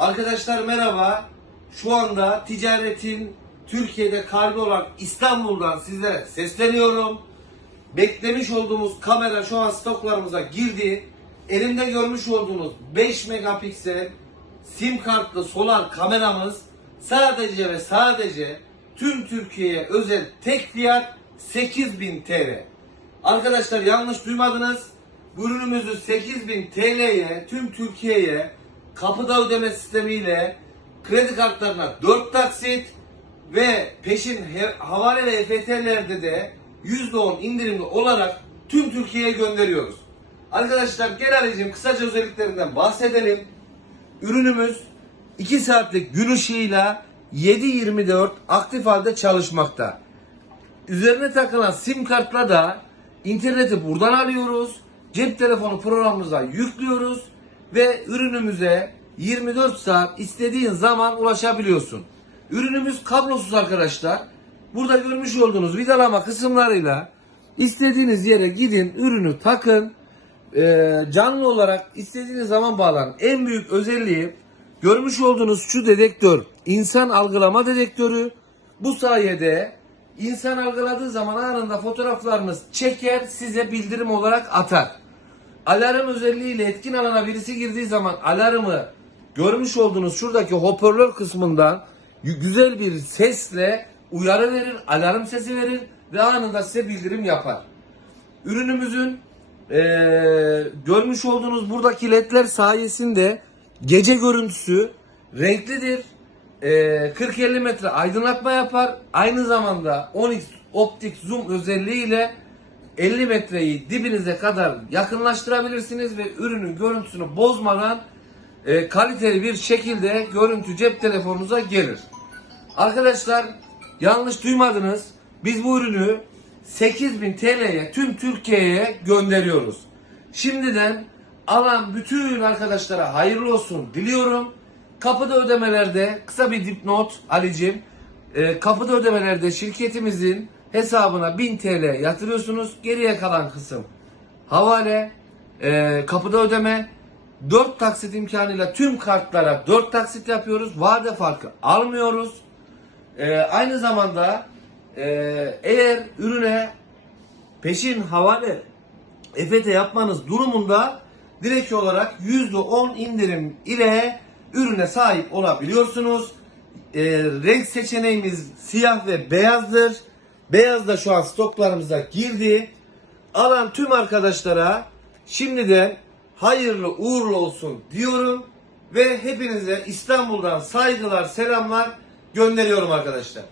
Arkadaşlar merhaba. Şu anda ticaretin Türkiye'de kalbi olan İstanbul'dan sizlere sesleniyorum. Beklemiş olduğumuz kamera şu an stoklarımıza girdi. Elimde görmüş olduğunuz 5 megapiksel sim kartlı solar kameramız sadece ve sadece tüm Türkiye'ye özel tek fiyat 8000 TL. Arkadaşlar yanlış duymadınız. Ürünümüzü 8000 TL'ye tüm Türkiye'ye kapıda ödeme sistemiyle kredi kartlarına 4 taksit ve peşin havale ve EFT'lerde de %10 indirimli olarak tüm Türkiye'ye gönderiyoruz. Arkadaşlar gel Ali'cim kısaca özelliklerinden bahsedelim. Ürünümüz 2 saatlik gün ışığıyla 7-24 aktif halde çalışmakta. Üzerine takılan sim kartla da interneti buradan alıyoruz. Cep telefonu programımıza yüklüyoruz ve ürünümüze 24 saat istediğin zaman ulaşabiliyorsun. Ürünümüz kablosuz arkadaşlar. Burada görmüş olduğunuz vidalama kısımlarıyla istediğiniz yere gidin, ürünü takın. Ee, canlı olarak istediğiniz zaman bağlanın. En büyük özelliği görmüş olduğunuz şu dedektör, insan algılama dedektörü. Bu sayede insan algıladığı zaman anında fotoğraflarınız çeker, size bildirim olarak atar. Alarm özelliğiyle etkin alana birisi girdiği zaman alarmı görmüş olduğunuz şuradaki hoparlör kısmından güzel bir sesle uyarı verir, alarm sesi verir ve anında size bildirim yapar. Ürünümüzün eee, görmüş olduğunuz buradaki ledler sayesinde gece görüntüsü renklidir. Eee 40-50 metre aydınlatma yapar. Aynı zamanda 10x optik zoom özelliğiyle 50 metreyi dibinize kadar yakınlaştırabilirsiniz ve ürünün görüntüsünü bozmadan e, kaliteli bir şekilde görüntü cep telefonunuza gelir. Arkadaşlar yanlış duymadınız. Biz bu ürünü 8000 TL'ye tüm Türkiye'ye gönderiyoruz. Şimdiden alan bütün arkadaşlara hayırlı olsun diliyorum. Kapıda ödemelerde kısa bir dipnot Ali'cim. E, kapıda ödemelerde şirketimizin hesabına 1000 TL yatırıyorsunuz. Geriye kalan kısım havale, e, kapıda ödeme, 4 taksit imkanıyla tüm kartlara 4 taksit yapıyoruz. Vade farkı almıyoruz. E, aynı zamanda e, eğer ürüne peşin havale EFT yapmanız durumunda direkt olarak %10 indirim ile ürüne sahip olabiliyorsunuz. E, renk seçeneğimiz siyah ve beyazdır. Beyaz da şu an stoklarımıza girdi. Alan tüm arkadaşlara şimdiden hayırlı uğurlu olsun diyorum. Ve hepinize İstanbul'dan saygılar, selamlar gönderiyorum arkadaşlar.